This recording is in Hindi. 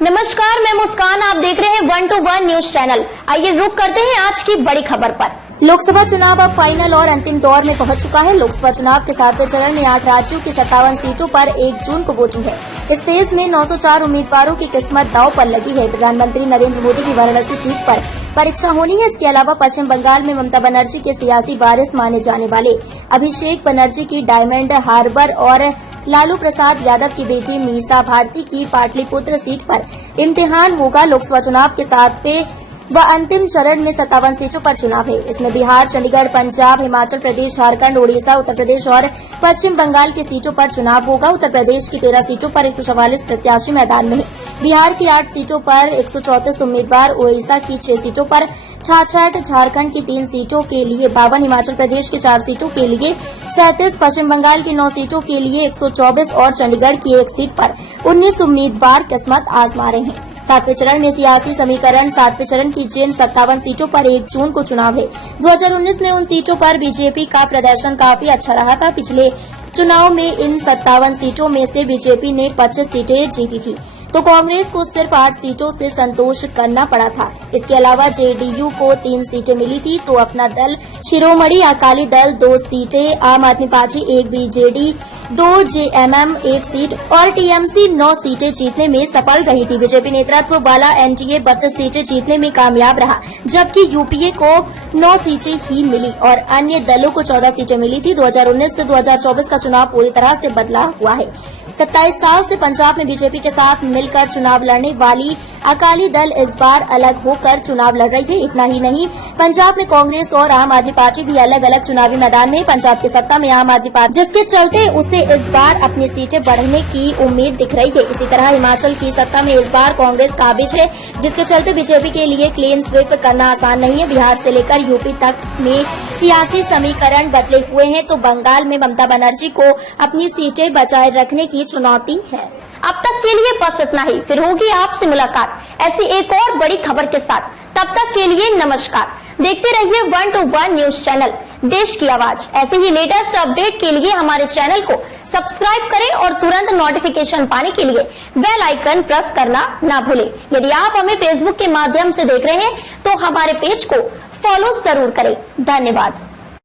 नमस्कार, मैं मुस्कान। आप देख रहे हैं 1 to 1 न्यूज चैनल। आइए रुक करते हैं आज की बड़ी खबर पर। लोकसभा चुनाव अब फाइनल और अंतिम दौर में पहुंच चुका है। लोकसभा चुनाव के 7वें चरण में 8 राज्यों की 57 सीटों पर 1 जून को वोटिंग है। इस फेज में 904 उम्मीदवारों की किस्मत दांव पर लगी है। प्रधानमंत्री नरेंद्र मोदी की वाराणसी सीट पर परीक्षा होनी है। इसके अलावा पश्चिम बंगाल में ममता बनर्जी के सियासी वारिस माने जाने वाले अभिषेक बनर्जी की डायमंड हार्बर और लालू प्रसाद यादव की बेटी मीसा भारती की पाटलिपुत्र सीट पर इम्तिहान होगा। लोकसभा चुनाव के 7वें व अंतिम चरण में 57 सीटों पर चुनाव है। इसमें बिहार, चंडीगढ़, पंजाब, हिमाचल प्रदेश, झारखंड, ओडिशा, उत्तर प्रदेश और पश्चिम बंगाल की सीटों पर चुनाव होगा। उत्तर प्रदेश की 13 सीटों पर 144 प्रत्याशी मैदान में है। बिहार की 8 सीटों पर 134 उम्मीदवार, ओडिशा की 6 सीटों पर 66, झारखंड की 3 सीटों के लिए 52, हिमाचल प्रदेश की 4 सीटों के लिए 37, पश्चिम बंगाल की 9 सीटों के लिए 124 और चंडीगढ़ की 1 सीट पर 19 उम्मीदवार किस्मत आजमा रहे हैं। 7वें चरण में सियासी समीकरण। 7वें चरण की जिन 57 सीटों पर 1 जून को चुनाव है। 2019 में उन सीटों पर बीजेपी का प्रदर्शन काफी अच्छा रहा था। पिछले चुनाव में इन 57 सीटों में से बीजेपी ने 25 सीटें जीती थी, तो कांग्रेस को सिर्फ 8 सीटों से संतोष करना पड़ा था। इसके अलावा जेडीयू को 3 सीटें मिली थी, तो अपना दल शिरोमणि अकाली दल 2 सीटें, आम आदमी पार्टी 1, बीजेडी 2, जेएमएम 1 सीट और टीएमसी 9 सीटें जीतने में सफल रही थी। बीजेपी नेतृत्व वाला एनडीए 32 सीटें जीतने में कामयाब रहा, जबकि यूपीए को 9 सीटें ही मिली और अन्य दलों को 14 सीटें मिली थी। 2019 से 2024 का चुनाव पूरी तरह से बदला हुआ है। 27 साल से पंजाब में बीजेपी के साथ मिलकर चुनाव लड़ने वाली अकाली दल इस बार अलग होकर चुनाव लड़ रही है। इतना ही नहीं, पंजाब में कांग्रेस और आम आदमी पार्टी भी अलग अलग चुनावी मैदान में। पंजाब की सत्ता में आम आदमी पार्टी, जिसके चलते उसे इस बार अपनी सीटें बढ़ने की उम्मीद दिख रही है। इसी तरह हिमाचल की सत्ता में इस बार कांग्रेस काबिज है, जिसके चलते बीजेपी के लिए क्लीन स्वीप करना आसान नहीं है। बिहार से लेकर यूपी तक में सियासी समीकरण बदले हुए हैं, तो बंगाल में ममता बनर्जी को अपनी सीटें बचाए रखने की चुनौती है। अब तक के लिए बस इतना ही। फिर होगी आपसे मुलाकात ऐसी एक और बड़ी खबर के साथ। तब तक के लिए नमस्कार। देखते रहिए 1 to 1 न्यूज चैनल, देश की आवाज। ऐसे ही लेटेस्ट अपडेट के लिए हमारे चैनल को सब्सक्राइब करें और तुरंत नोटिफिकेशन पाने के लिए बेल आइकन प्रेस करना ना भूलें। यदि आप हमें फेसबुक के माध्यम से देख रहे हैं तो हमारे पेज को फॉलो जरूर करें। धन्यवाद।